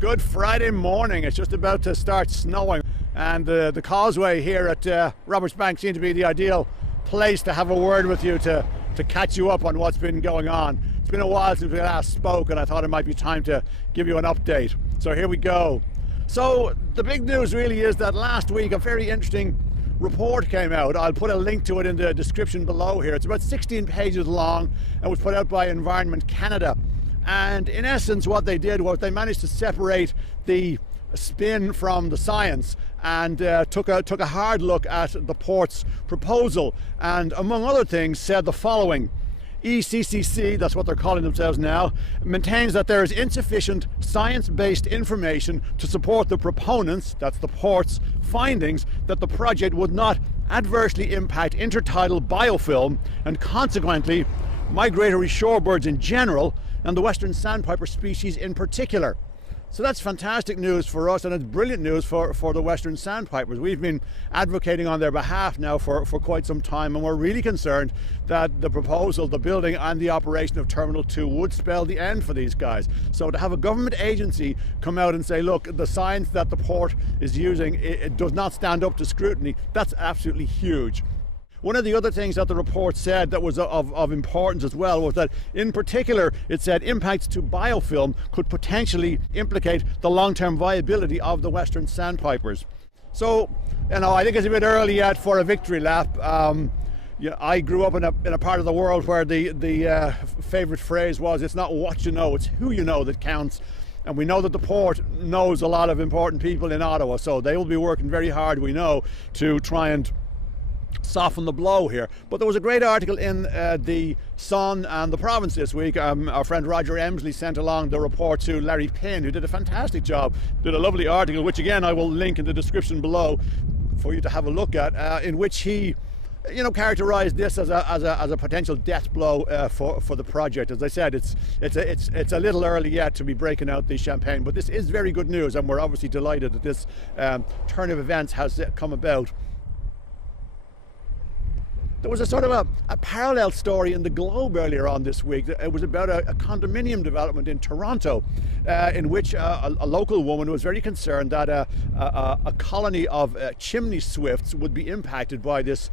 Good Friday morning. It's just about to start snowing, and the causeway here at Roberts Bank seems to be the ideal place to have a word with you, to catch you up on what's been going on. It's been a while since we last spoke, and I thought it might be time to give you an update. So here we go. So the big news really is that last week a very interesting report came out. I'll put a link to it in the description below here. It's about 16 pages long and was put out by Environment Canada. And in essence, what they did was they managed to separate the spin from the science and took a hard look at the port's proposal, and among other things said the following. ECCC, that's what they're calling themselves now, maintains that there is insufficient science-based information to support the proponents, that's the port's, findings that the project would not adversely impact intertidal biofilm and consequently migratory shorebirds in general and the western sandpiper species in particular. So that's fantastic news for us, and it's brilliant news for the western sandpipers. We've been advocating on their behalf now for quite some time, and we're really concerned that the proposal, the building and the operation of Terminal 2 would spell the end for these guys. So to have a government agency come out and say, look, the science that the port is using, it does not stand up to scrutiny, that's absolutely huge. One of the other things that the report said that was of importance as well was that, in particular, it said impacts to biofilm could potentially implicate the long-term viability of the western sandpipers. So, I think it's a bit early yet for a victory lap. I grew up in a part of the world where the favourite phrase was, it's not what you know, it's who you know that counts. And we know that the port knows a lot of important people in Ottawa, so they will be working very hard, we know, to try and soften the blow here. But there was a great article in the Sun and the Province this week. Our friend Roger Emsley sent along the report to Larry Pynn, who did a fantastic job, did a lovely article, which again I will link in the description below for you to have a look at, in which he characterized this as a potential death blow for the project. As I said, it's a little early yet to be breaking out the champagne, but this is very good news, and we're obviously delighted that this turn of events has come about. There was a sort of a parallel story in the Globe earlier on this week. It was about a condominium development in Toronto, in which a local woman was very concerned that a colony of chimney swifts would be impacted by this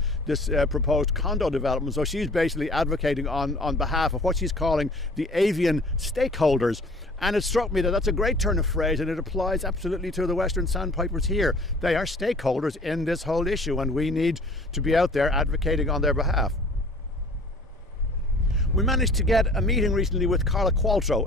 proposed condo development. So she's basically advocating on behalf of what she's calling the avian stakeholders. And it struck me that that's a great turn of phrase, and it applies absolutely to the western sandpipers here. They are stakeholders in this whole issue, and we need to be out there advocating on their behalf. We managed to get a meeting recently with Carla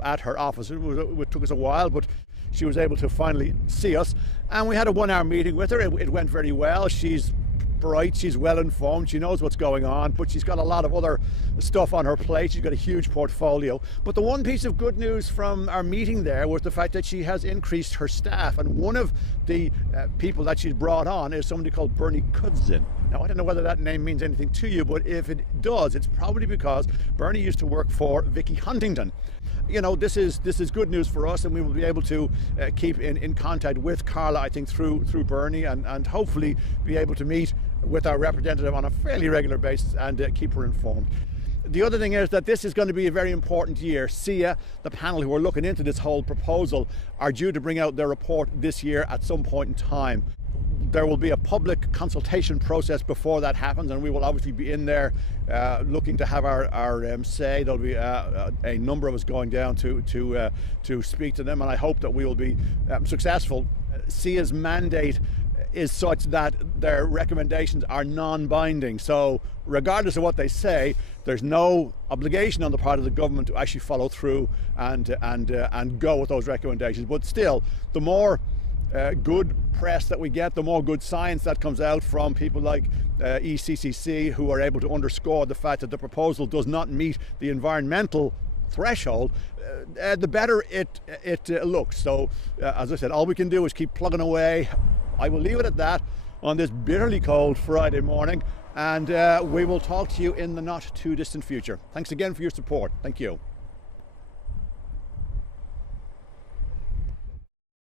at her office. It took us a while, but she was able to finally see us, and we had a 1-hour meeting with her. It went very well. She's bright, she's well informed, she knows what's going on, but she's got a lot of other stuff on her plate. She's got a huge portfolio. But the one piece of good news from our meeting there was the fact that she has increased her staff, and one of the people that she's brought on is somebody called Bernie Kudzin. Now, I don't know whether that name means anything to you, but if it does, it's probably because Bernie used to work for Vicky Huntington. This is good news for us, and we will be able to keep in contact with Carla, I think, through Bernie, and hopefully be able to meet with our representative on a fairly regular basis and keep her informed. The other thing is that this is going to be a very important year. SIA, the panel who are looking into this whole proposal, are due to bring out their report this year at some point in time. There will be a public consultation process before that happens, and we will obviously be in there looking to have our say. There'll be a number of us going down to speak to them, and I hope that we will be successful. SIA's mandate is such that their recommendations are non-binding, so regardless of what they say, there's no obligation on the part of the government to actually follow through and go with those recommendations. But still, the more good press that we get, the more good science that comes out from people like ECCC, who are able to underscore the fact that the proposal does not meet the environmental threshold, the better it looks. So as I said, all we can do is keep plugging away. I will leave it at that on this bitterly cold Friday morning, and we will talk to you in the not too distant future. Thanks again for your support. Thank you.